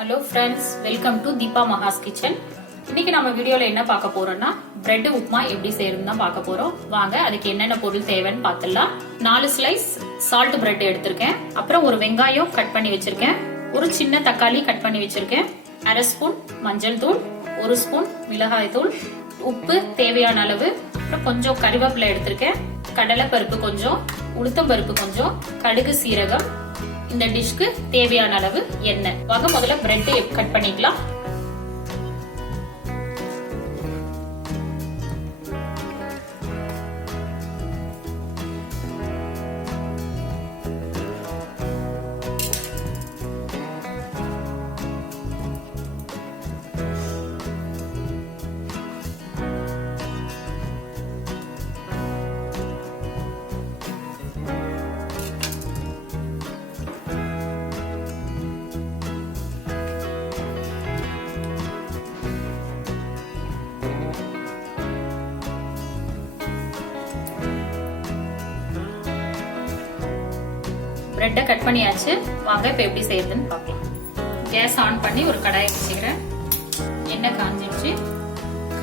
Hello friends, welcome to Deepa Maha's Kitchen. இன்னைக்கு நம்ம வீடியோல என்ன பார்க்க போறோம்னா பிரெட் உப்புமா எப்படி செய்யறதுன்னு தான் பார்க்க போறோம். வாங்க அதுக்கு என்னென்ன பொருள் தேவைன்னு பார்த்தலாம். 4 ஸ்லைஸ் சால்ட் பிரெட் எடுத்திருக்கேன். அப்புறம் ஒரு வெங்காயம் கட் பண்ணி வச்சிருக்கேன். ஒரு சின்ன தக்காளி கட் பண்ணி வச்சிருக்கேன். 1/2 ஸ்பூன் மஞ்சள் தூள், 1 ஸ்பூன் மிளகாய் தூள், உப்பு தேவையான அளவு, அப்புறம் கொஞ்சம் கறிவேப்பிலை எடுத்திருக்கேன். கடலை பருப்பு கொஞ்சம், உளுத்தம் பருப்பு கொஞ்சம், கடுகு சீரகம், இந்த டிஷ்க்கு தேவையான அளவு எண்ணெய். வாங்க முதல்ல பிரெட் கட் பண்ணிக்கலாம். பிரெட்டை கட் பண்ணியாச்சு. வாங்க இப்ப எப்படி செய்யறதுன்னு பார்க்கலாம். கேஸ் ஆன் பண்ணி ஒரு கடாயை வச்சுக்கிறேன். எண்ணெய் காஞ்சிடுச்சு.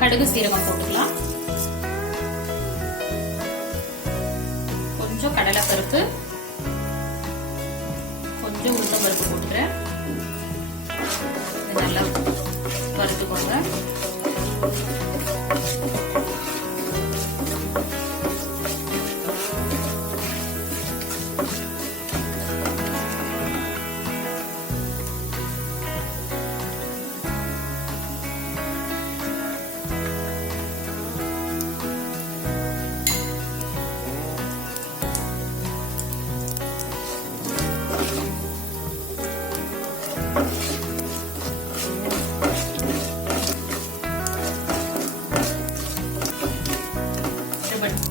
கடுகு சீரகம் போட்டுக்கலாம். கொஞ்சம் கடலை பருப்பு, கொஞ்சம் உளுத்தம் பருப்பு போட்டுக்கிறேன். நல்லா வறுத்துக்கோங்க.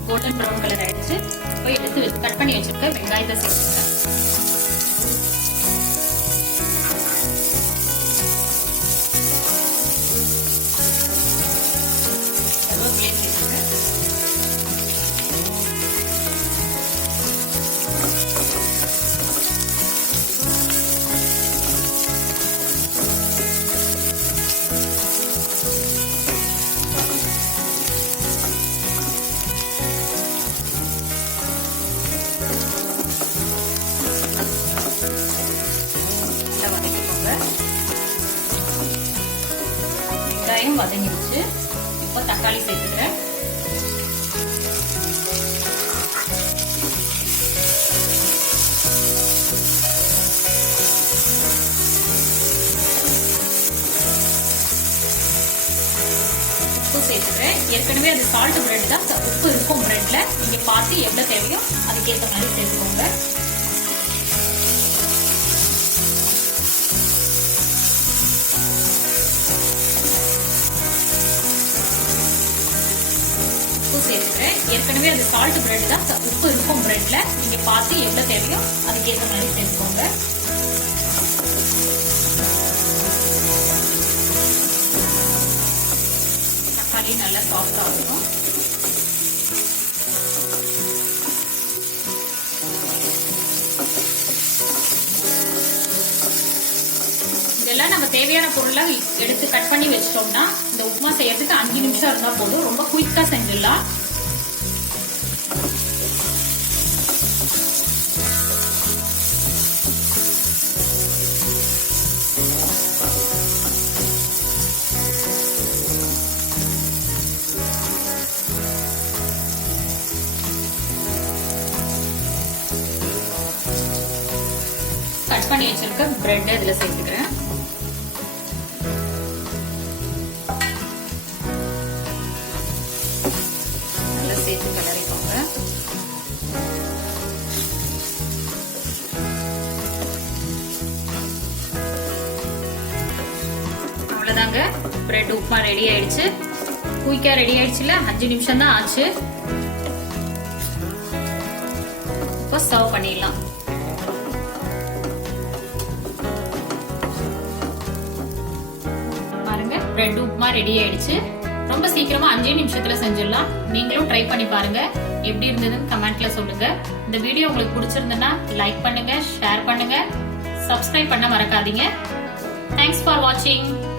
கோல்டன் ப்ரௌன் கலர் ஆயிடுச்சு. போய் எடுத்து கட் பண்ணி வச்சிருக்க வெங்காயத்தை சேர்த்துக்கிறேன். கருவேப்பிலையை சேர்த்துக்கிறேன். வெங்காயம் வதங்கிடுச்சு. இப்போ தக்காளி சேர்த்துக்கிறேன். உப்பு சேர்த்துக்கிறேன். ஏற்கனவே அது சால்ட் பிரெட் தான், உப்பு இருக்கும் பிரெட்ல. நீங்க பார்த்து எவ்வளவு தேவையோ அதுக்கேற்ற மாதிரி சேர்த்துக்கோங்க. சேர்த்துக்கிறேன். ஏற்கனவே அது சால்ட் பிரெட் தான், உப்பு இருக்கும் பிரெட்ல. நீங்க பார்த்து எவ்வளவு தேவையோ அதுக்கேற்ற மாதிரி சேர்த்துக்கோங்க. தக்காளி நல்லா சாஃப்ட் ஆகணும். இதெல்லாம் நம்ம தேவையான பொருளை எடுத்து கட் பண்ணி வச்சிட்டோம்னா இந்த உப்புமா செய்யறதுக்கு 5 நிமிஷம் இருந்தா போதும். ரொம்ப குயிக்கா செஞ்சிடலாம். கட் பண்ணி வச்சிருக்க பிரெட் இதுல சேர்த்துக்கிறேன். நல்லா சேர்த்து கிளறிக்கோங்க. அவ்வளவுதாங்க, பிரெட் உப்புமா ரெடி ஆயிடுச்சு. குயிக்கா ரெடி ஆயிடுச்சுல, 5 நிமிஷம் தான் ஆச்சு. இப்போ சர்வ் பண்ணிடலாம். பிரெட் உப்புமா ரெடி ஆயிடுச்சு. ரொம்ப சீக்கிரமா 5 நிமிஷத்துல செஞ்சிடலாம். நீங்களும் ட்ரை பண்ணி பாருங்க. எப்படி இருந்ததுன்னு கமெண்ட்ல சொல்லுங்க. இந்த வீடியோ உங்களுக்கு பிடிச்சிருந்ததுன்னா லைக் பண்ணுங்க, ஷேர் பண்ணுங்க, சப்ஸ்கிரைப் பண்ண மறக்காதீங்க. தேங்க்ஸ் ஃபார் வாட்சிங்.